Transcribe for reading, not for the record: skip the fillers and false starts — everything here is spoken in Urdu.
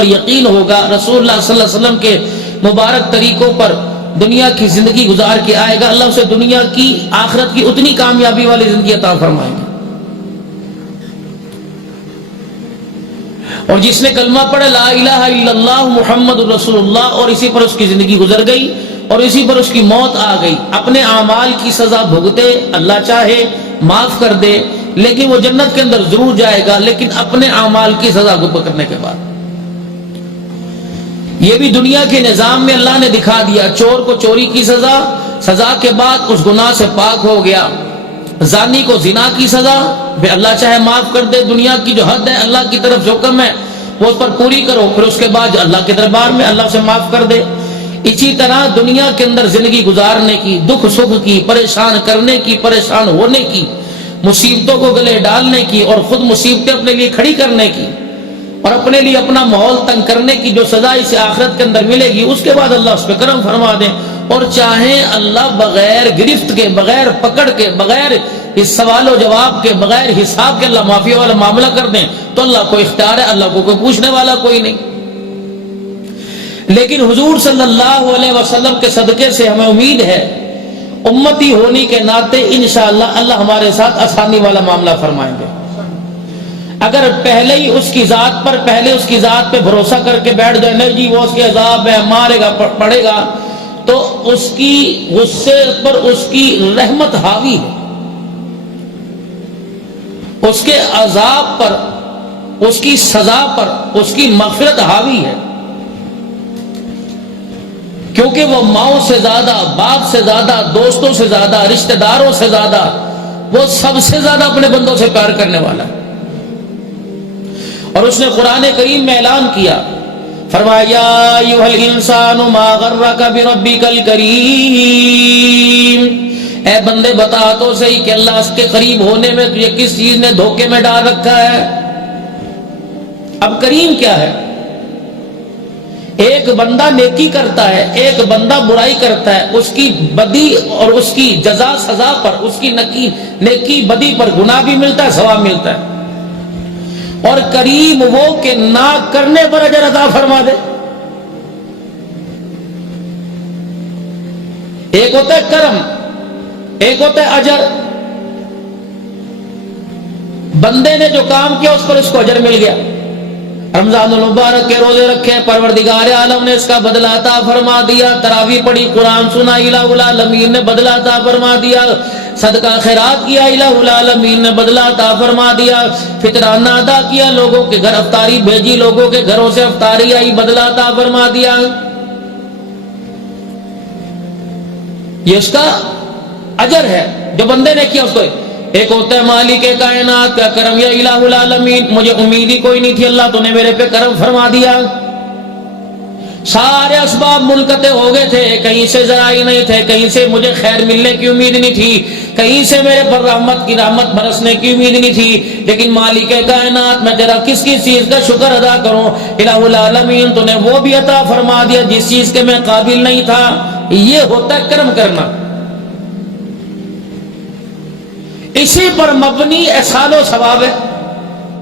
پر یقین ہوگا، رسول اللہ صلی اللہ علیہ وسلم کے مبارک طریقوں پر دنیا کی زندگی گزار کے آئے گا، اللہ اسے دنیا کی آخرت کی اتنی کامیابی والی زندگی عطا فرمائیں گے۔ اور جس نے کلمہ پڑھا لا الہ الا اللہ محمد الرسول اللہ اور اسی پر اس کی زندگی گزر گئی اور اسی پر اس کی موت آ گئی، اپنے اعمال کی سزا بھگتے، اللہ چاہے معاف کر دے، لیکن وہ جنت کے اندر ضرور جائے گا، لیکن اپنے اعمال کی سزا کرنے کے بعد۔ یہ بھی دنیا کے نظام میں اللہ نے دکھا دیا، چور کو چوری کی سزا، سزا کے بعد اس گناہ سے پاک ہو گیا، زانی کو زنا کی سزا، اللہ چاہے معاف کر دے، دنیا کی جو حد ہے اللہ کی طرف سے حکم ہے وہ اس پر پوری کرو، پھر اس کے بعد اللہ کے دربار میں اللہ سے معاف کر دے۔ اسی طرح دنیا کے اندر زندگی گزارنے کی، دکھ سکھ کی، پریشان کرنے کی، پریشان ہونے کی، مصیبتوں کو گلے ڈالنے کی اور خود مصیبتیں اپنے لیے کھڑی کرنے کی اور اپنے لیے اپنا ماحول تنگ کرنے کی جو سزا اسے آخرت کے اندر ملے گی، اس کے بعد اللہ اس پہ کرم فرما دے، اور چاہیں اللہ بغیر گرفت کے، بغیر پکڑ کے، بغیر اس سوال و جواب کے، بغیر حساب کے اللہ معافی والا معاملہ کر دیں تو اللہ کو اختیار ہے، اللہ کو کوئی پوچھنے والا کوئی نہیں۔ لیکن حضور صلی اللہ علیہ وسلم کے صدقے سے ہمیں امید ہے، امتی ہونے کے ناطے انشاءاللہ اللہ ہمارے ساتھ آسانی والا معاملہ فرمائیں گے۔ اگر پہلے ہی اس کی ذات پہ بھروسہ کر کے بیٹھ جائے، نہیں جی وہ اس کے عذاب ہے، مارے گا، پڑے گا، تو اس کی غصے پر اس کی رحمت حاوی ہے، اس کے عذاب پر، اس کی سزا پر اس کی مغفرت حاوی ہے، کیونکہ وہ ماؤں سے زیادہ، باپ سے زیادہ، دوستوں سے زیادہ، رشتہ داروں سے زیادہ، وہ سب سے زیادہ اپنے بندوں سے پیار کرنے والا ہے۔ اور اس نے قرآن کریم میں اعلان کیا، فرمایا یا ایھا الانسان ما غرک بربک الکریم، اے بندے بتا تو صحیح کہ اللہ اس کے قریب ہونے میں تجھے کس چیز نے دھوکے میں ڈال رکھا ہے۔ اب کریم کیا ہے؟ ایک بندہ نیکی کرتا ہے، ایک بندہ برائی کرتا ہے، اس کی بدی اور اس کی جزا سزا پر، اس کی نیکی بدی پر گناہ بھی ملتا ہے، ثواب ملتا ہے۔ اور کریم وہ کہ نہ کرنے پر اجر عطا فرما دے۔ ایک ہوتا ہے کرم، ایک ہوتا ہے اجر۔ بندے نے جو کام کیا اس پر اس کو اجر مل گیا، رمضان المبارک کے روزے رکھے، پروردگار عالم نے اس کا بدلہ عطا فرما دیا، تراویح پڑھی، قرآن سنا، الہ العالمین نے بدلہ عطا فرما دیا، صدقہ خیرات کیا، الہ العالمین نے بدلہ عطا فرما دیا، فطرانہ ادا کیا، لوگوں کے گھر افطاری بھیجی، لوگوں کے گھروں سے افطاری آئی، بدلہ عطا فرما دیا۔ یہ اس کا اجر ہے جو بندے نے کیا اس کو۔ ایک ہوتا ہے مالک کائنات کا کرم، یا الہ العالمین مجھے امید ہی کوئی نہیں تھی، اللہ تو نے میرے پہ کرم فرما دیا، سارے اسباب منقطع ہو گئے تھے، کہیں سے ذرائع نہیں تھے، کہیں سے مجھے خیر ملنے کی امید نہیں تھی، کہیں سے میرے پر رحمت برسنے کی امید نہیں تھی، لیکن مالک کائنات میں تیرا کس چیز کا شکر ادا کروں، الہ العالمین تو نے وہ بھی عطا فرما دیا جس چیز کے میں قابل نہیں تھا۔ یہ ہوتا ہے کرم کرنا۔ اسی پر مبنی احسان و ثواب ہے۔